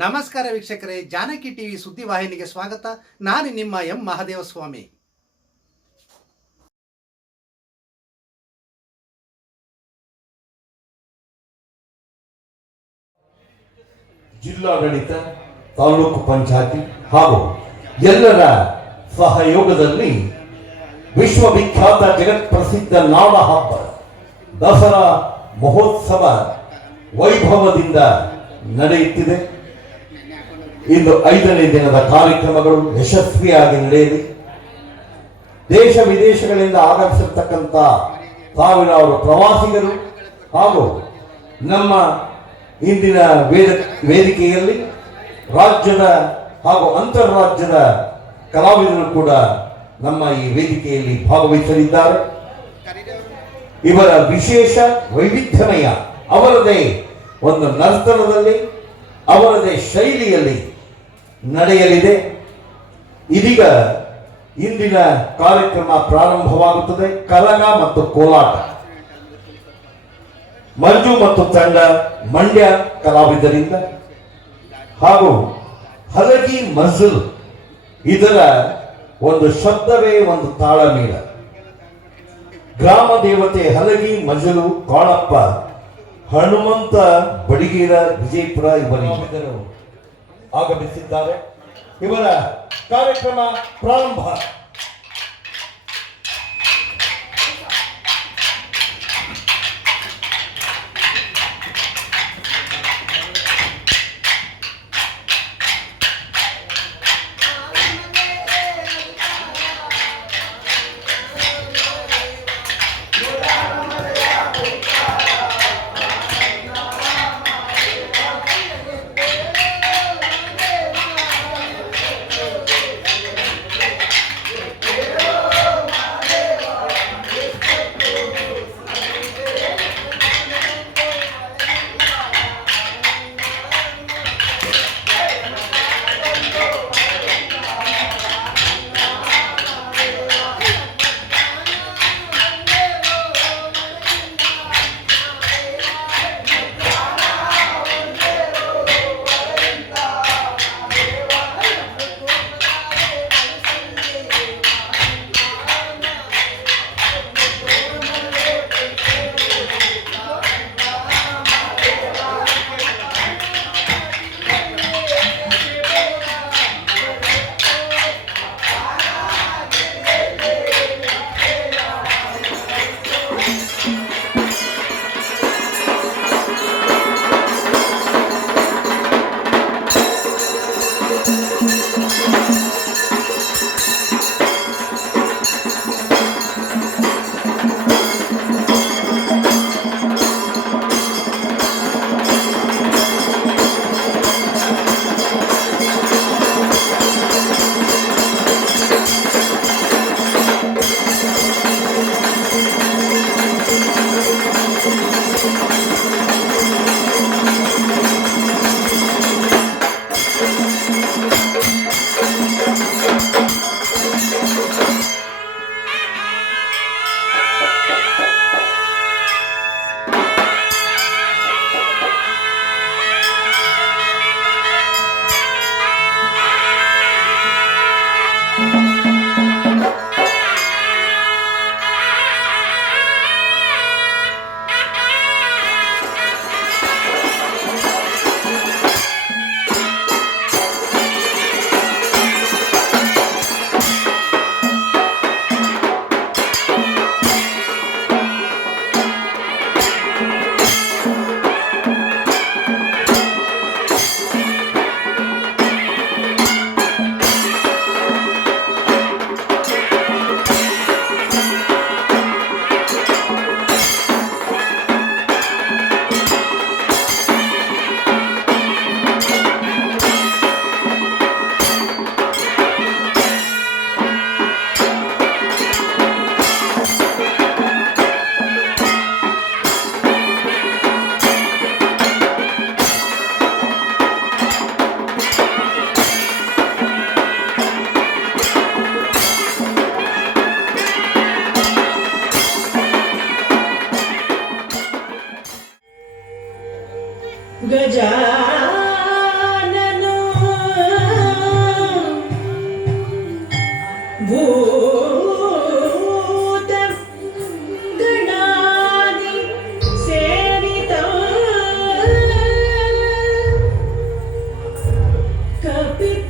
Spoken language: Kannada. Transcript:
ನಮಸ್ಕಾರ ವೀಕ್ಷಕರೇ, ಜಾನಕಿ ಟಿವಿ ಸುದ್ದಿವಾಹಿನಿಗೆ ಸ್ವಾಗತ. ನಾನು ನಿಮ್ಮ ಎಂ ಮಹದೇವಸ್ವಾಮಿ. ಜಿಲ್ಲಾಡಳಿತ, ತಾಲೂಕು ಪಂಚಾಯತಿ ಹಾಗೂ ಎಲ್ಲರ ಸಹಯೋಗದಲ್ಲಿ ವಿಶ್ವವಿಖ್ಯಾತ ಜಗತ್ ಪ್ರಸಿದ್ಧ ನಾಡ ಹಬ್ಬ ದಸರಾ ಮಹೋತ್ಸವ ವೈಭವದಿಂದ ನಡೆಯುತ್ತಿದೆ. ಇಂದು ಐದನೇ ದಿನದ ಕಾರ್ಯಕ್ರಮಗಳು ಯಶಸ್ವಿಯಾಗಿ ನಡೆಯಲಿ. ದೇಶ ವಿದೇಶಗಳಿಂದ ಆಗಮಿಸಿರ್ತಕ್ಕಂಥ ಸಾವಿರಾರು ಪ್ರವಾಸಿಗರು ಹಾಗೂ ನಮ್ಮ ಇಂದಿನ ವೇದ, ವೇದಿಕೆಯಲ್ಲಿ ರಾಜ್ಯದ ಹಾಗೂ ಅಂತರರಾಜ್ಯದ ಕಲಾವಿದರು ಕೂಡ ನಮ್ಮ ಈ ವೇದಿಕೆಯಲ್ಲಿ ಭಾಗವಹಿಸಲಿದ್ದಾರೆ. ಇವರ ವಿಶೇಷ ವೈವಿಧ್ಯಮಯ ಅವರದೇ ಒಂದು ನರ್ತನದಲ್ಲಿ, ಅವರದೇ ಶೈಲಿಯಲ್ಲಿ ನಡೆಯಲಿದೆ. ಇದೀಗ ಇಂದಿನ ಕಾರ್ಯಕ್ರಮ ಪ್ರಾರಂಭವಾಗುತ್ತದೆ. ಕಲಗ ಮತ್ತು ಕೋಲಾಟ. ಮಂಜು ಮತ್ತು ತಂಡ ಮಂಡ್ಯ ಕಲಾವಿದರಿಂದ ಹಾಗೂ ಹಲಗಿ ಮಜಲ್ ಇದರ ಒಂದು ಶಬ್ದವೇ ಒಂದು ತಾಳಮೀಳ. ಗ್ರಾಮ ದೇವತೆ ಹಲಗಿ ಮಜಲು ಕಾಳಪ್ಪ, ಹನುಮಂತ ಬಡಿಗೇರ ವಿಜಯಪುರ ಇವರಿದ್ದರು ಆಗಮಿಸಿದ್ದಾರೆ. ಇವರ ಕಾರ್ಯಕ್ರಮ ಪ್ರಾರಂಭ. big